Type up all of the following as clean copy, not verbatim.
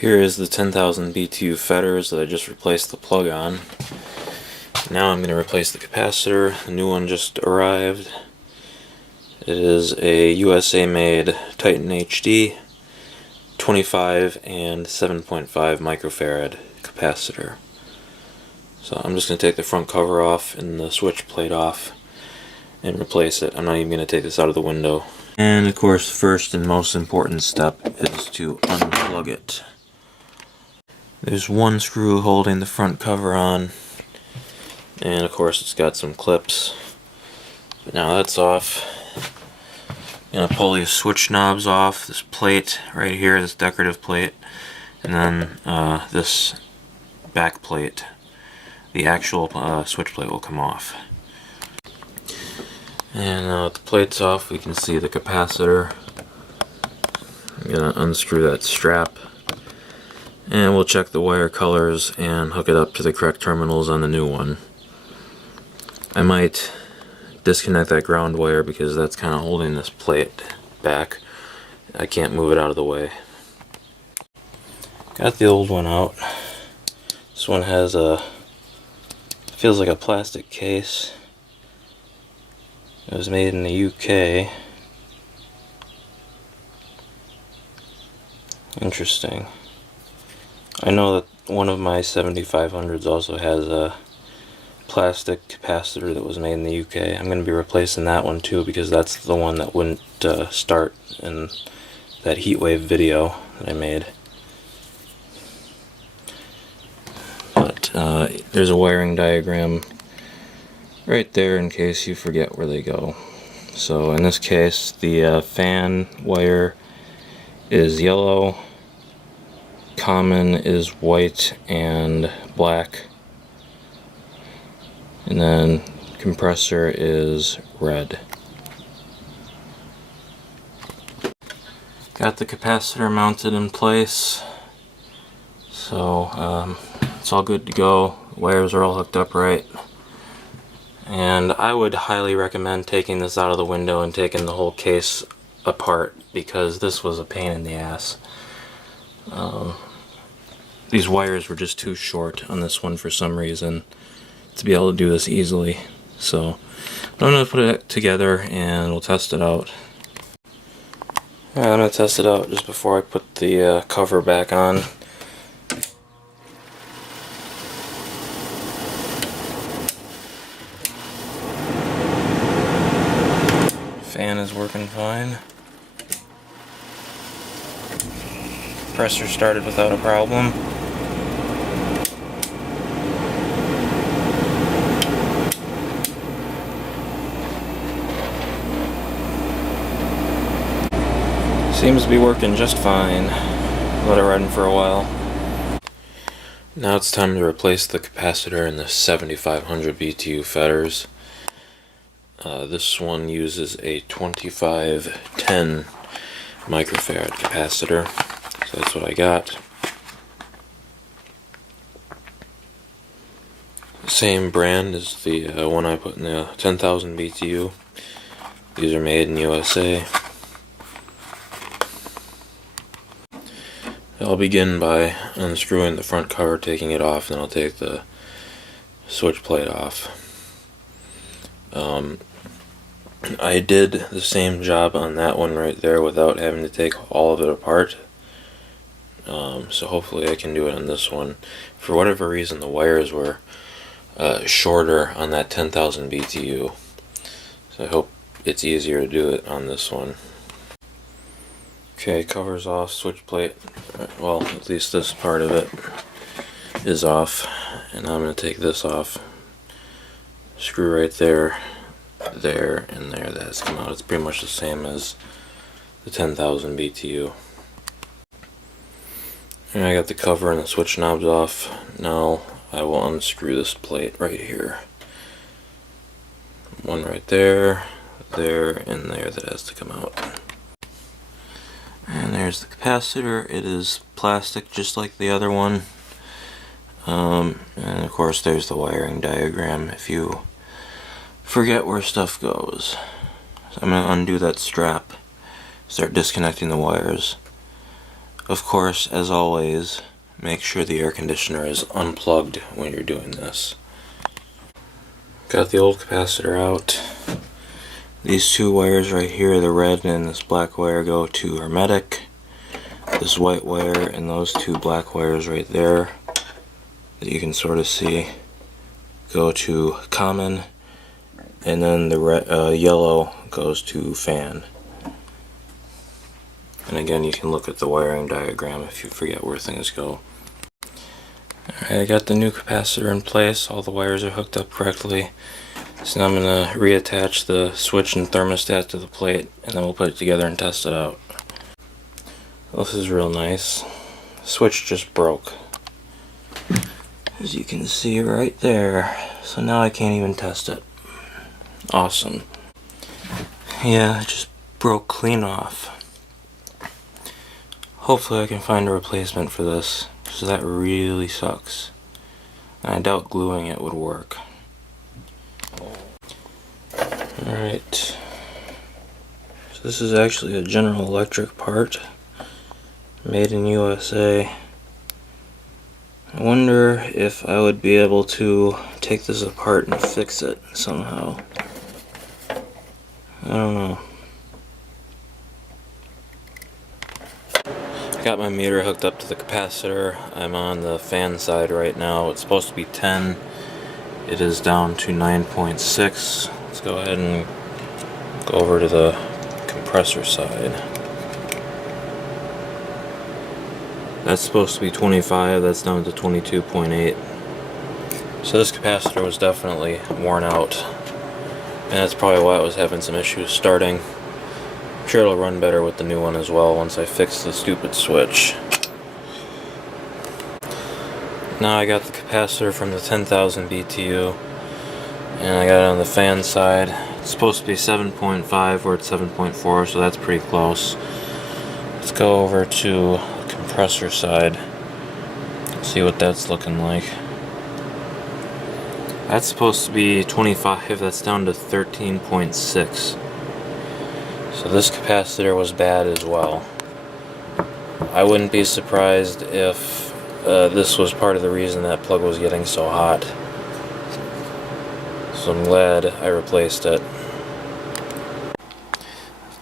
Here is the 10,000 BTU fetters that I just replaced the plug on. Now I'm going to replace the capacitor. The new one just arrived. It is a USA made Titan HD 25 and 7.5 microfarad capacitor. So I'm just going to take the front cover off and the switch plate off and replace it. I'm not even going to take this out of the window. And of course, first and most important step is to unplug it. There's one screw holding the front cover on, and of course it's got some clips. But now that's off. I'm going to pull these switch knobs off, this plate right here, this decorative plate, and then this back plate. The actual switch plate will come off. And now that the plate's off, we can see the capacitor. I'm going to unscrew that strap. And we'll check the wire colors and hook it up to the correct terminals on the new one. I might disconnect that ground wire because that's kind of holding this plate back. I can't move it out of the way. Got the old one out. This one has feels like a plastic case. It was made in the UK. Interesting. I know that one of my 7500s also has a plastic capacitor that was made in the UK. I'm going to be replacing that one too because that's the one that wouldn't start in that heatwave video that I made. But there's a wiring diagram right there in case you forget where they go. So in this case, the fan wire is yellow, common is white and black, and then compressor is red. Got the capacitor mounted in place, so it's all good to go. Wires are all hooked up right. And I would highly recommend taking this out of the window and taking the whole case apart because this was a pain in the ass. These wires were just too short on this one for some reason to be able to do this easily. So I'm going to put it together and we'll test it out. Alright, I'm going to test it out just before I put the cover back on. Fan is working fine. Compressor started without a problem. Seems to be working just fine. Let it run for a while. Now it's time to replace the capacitor in the 7500 BTU fetters. This one uses a 2510 microfarad capacitor. So that's what I got. Same brand as the one I put in the 10,000 BTU. These are made in USA. I'll begin by unscrewing the front cover, taking it off, and then I'll take the switch plate off. I did the same job on that one right there without having to take all of it apart. So hopefully I can do it on this one. For whatever reason, the wires were shorter on that 10,000 BTU. So I hope it's easier to do it on this one. Okay, cover's off, switch plate, well, at least this part of it is off. And I'm going to take this off. Screw right there, there, and there that has come out. It's pretty much the same as the 10,000 BTU. And I got the cover and the switch knobs off. Now I will unscrew this plate right here. One right there, there, and there that has to come out. And there's the capacitor. It is plastic just like the other one. And of course there's the wiring diagram if you forget where stuff goes. So I'm going to undo that strap, start disconnecting the wires. Of course, as always, make sure the air conditioner is unplugged when you're doing this. Got the old capacitor out. These two wires right here, the red and this black wire, go to hermetic. This white wire and those two black wires right there that you can sort of see go to common, and then the yellow goes to fan. And again, you can look at the wiring diagram if you forget where things go. Alright, I got the new capacitor in place. All the wires are hooked up correctly. So now I'm going to reattach the switch and thermostat to the plate, and then we'll put it together and test it out. This is real nice. The switch just broke, as you can see right there. So now I can't even test it. Awesome. Yeah, it just broke clean off. Hopefully I can find a replacement for this, so that really sucks. And I doubt gluing it would work. Alright. So this is actually a General Electric part, made in USA. I wonder if I would be able to take this apart and fix it somehow. I don't know. I got my meter hooked up to the capacitor. I'm on the fan side right now. It's supposed to be 10. It is down to 9.6. Let's go ahead and go over to the compressor side. That's supposed to be 25. That's down to 22.8. So this capacitor was definitely worn out, and that's probably why it was having some issues starting. I'm sure it'll run better with the new one as well once I fix the stupid switch. Now I got the capacitor from the 10,000 BTU, and I got it on the fan side. It's supposed to be 7.5, or it's 7.4, so that's pretty close. Let's go over to the compressor side, see what that's looking like. That's supposed to be 25, that's down to 13.6. So this capacitor was bad as well. I wouldn't be surprised if this was part of the reason that plug was getting so hot. So I'm glad I replaced it.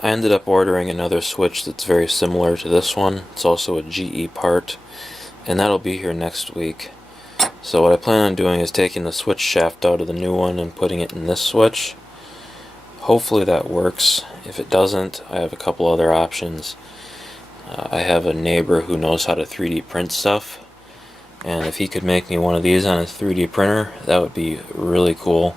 I ended up ordering another switch that's very similar to this one. It's also a GE part, and that'll be here next week. So what I plan on doing is taking the switch shaft out of the new one and putting it in this switch. Hopefully that works. If it doesn't, I have a couple other options. I have a neighbor who knows how to 3D print stuff, and if he could make me one of these on his 3D printer, that would be really cool.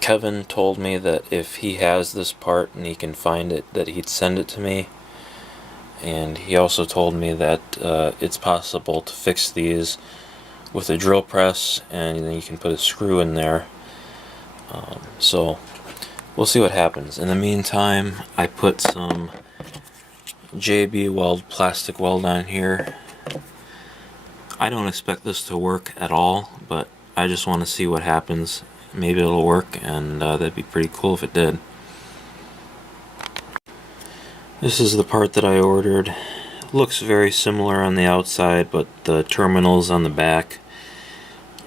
Kevin told me that if he has this part and he can find it, that he'd send it to me. And he also told me that it's possible to fix these with a drill press, and then you can put a screw in there. So we'll see what happens. In the meantime, I put some JB Weld plastic weld on here. I don't expect this to work at all, but I just want to see what happens. Maybe it'll work, and that'd be pretty cool if it did. This is the part that I ordered. It looks very similar on the outside, but the terminals on the back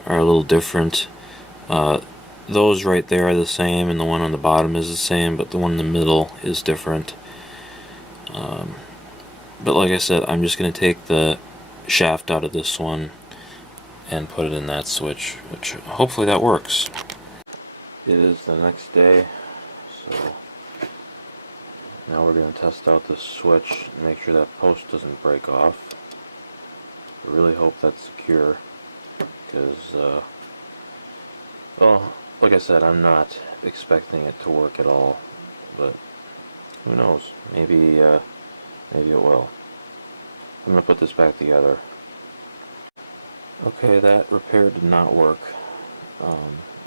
are a little different. Those right there are the same, and the one on the bottom is the same, but the one in the middle is different. But like I said, I'm just going to take the shaft out of this one and put it in that switch, which hopefully that works. It is the next day, so now we're going to test out this switch and make sure that post doesn't break off. I really hope that's secure, because, well, like I said, I'm not expecting it to work at all, but who knows, maybe it will. I'm going to put this back together. Okay, that repair did not work,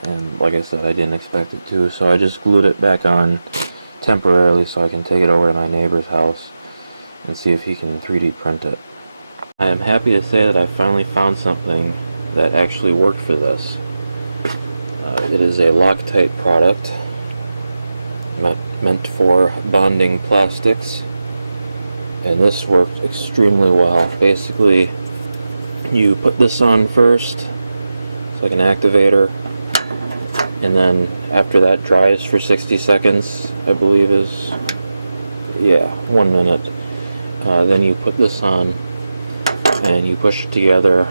and like I said, I didn't expect it to, so I just glued it back on temporarily so I can take it over to my neighbor's house and see if he can 3D print it. I am happy to say that I finally found something that actually worked for this. It is a Loctite product meant for bonding plastics. and this worked extremely well. Basically, you put this on first, it's like an activator, and then after that dries for 60 seconds, I believe is, yeah, 1 minute. Then you put this on and you push it together,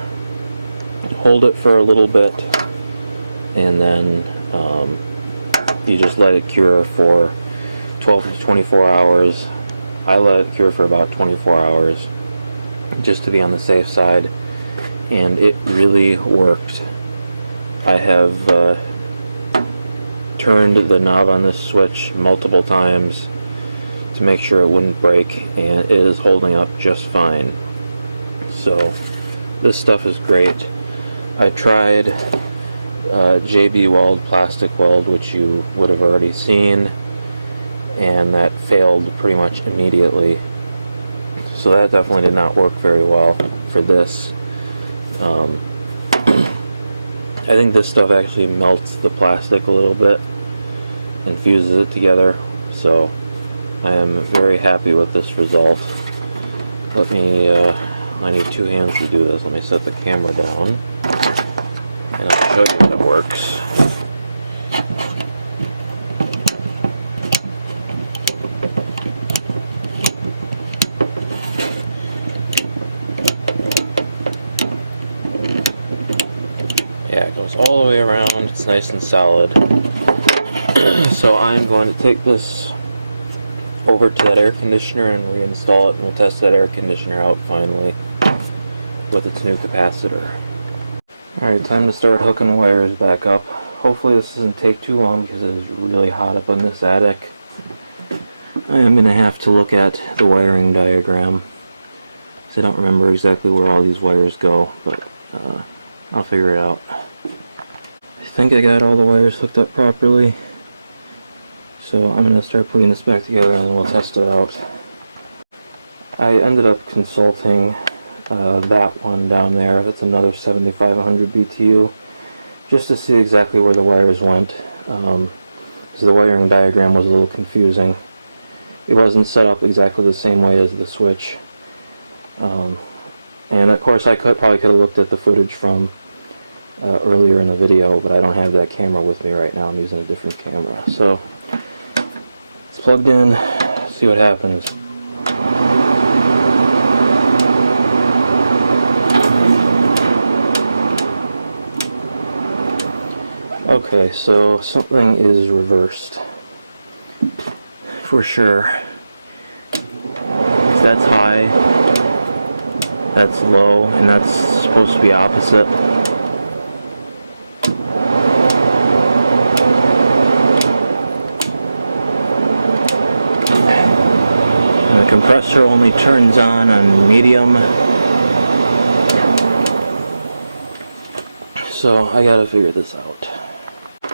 hold it for a little bit, and then you just let it cure for 12 to 24 hours. I let it cure for about 24 hours just to be on the safe side, and it really worked. I have turned the knob on this switch multiple times to make sure it wouldn't break, and it is holding up just fine. So this stuff is great. I tried JB Weld plastic weld, which you would have already seen, and that failed pretty much immediately. So that definitely did not work very well for this. I think this stuff actually melts the plastic a little bit and fuses it together, so I am very happy with this result. Let me, I need 2 hands to do this. Let me set the camera down and I'll show you how it works. Yeah, it goes all the way around. It's nice and solid. So I'm going to take this over to that air conditioner and reinstall it, and we'll test that air conditioner out finally with its new capacitor. Alright, time to start hooking the wires back up. Hopefully this doesn't take too long because it is really hot up in this attic. I am going to have to look at the wiring diagram, because I don't remember exactly where all these wires go, but I'll figure it out. I think I got all the wires hooked up properly, so I'm going to start putting this back together and then we'll test it out. I ended up consulting that one down there. That's another 7500 BTU, just to see exactly where the wires went, because the wiring diagram was a little confusing. It wasn't set up exactly the same way as the switch. And of course I probably could have looked at the footage from earlier in the video, but I don't have that camera with me right now. I'm using a different camera. So it's plugged in, see what happens. Okay, so something is reversed for sure. If that's high, that's low, and that's supposed to be opposite. And the compressor only turns on medium. So I gotta figure this out.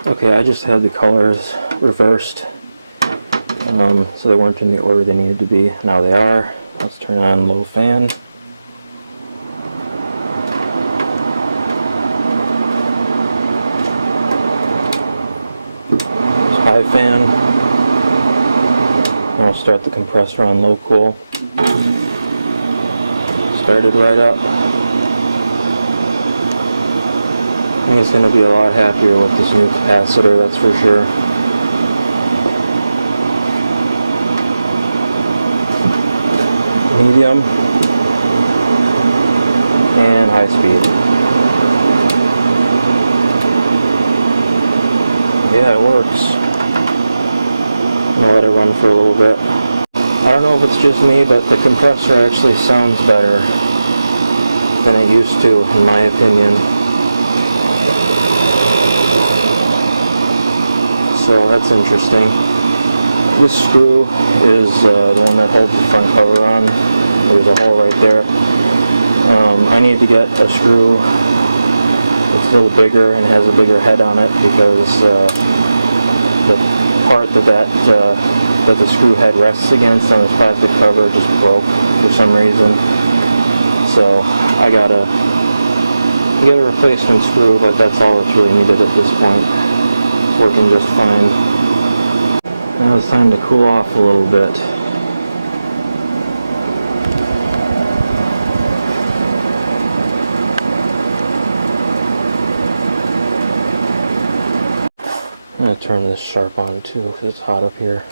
Okay, I just had the colors reversed, so they weren't in the order they needed to be. Now they are. Let's turn on low fan. High fan. And we'll start the compressor on low cool. Started right up. I think it's going to be a lot happier with this new capacitor, that's for sure. Medium and high speed. Yeah, it works. I'm going to let it run for a little bit. I don't know if it's just me, but the compressor actually sounds better than it used to, in my opinion. So that's interesting. This screw is the one that holds the front cover on. There's a hole right there. I need to get a screw that's a little bigger and has a bigger head on it, because the part that the screw head rests against on this plastic cover just broke for some reason. So I gotta get a replacement screw, but that's all that's really needed at this point. Working just fine. Now it's time to cool off a little bit. I'm going to turn this sharp on too because it's hot up here.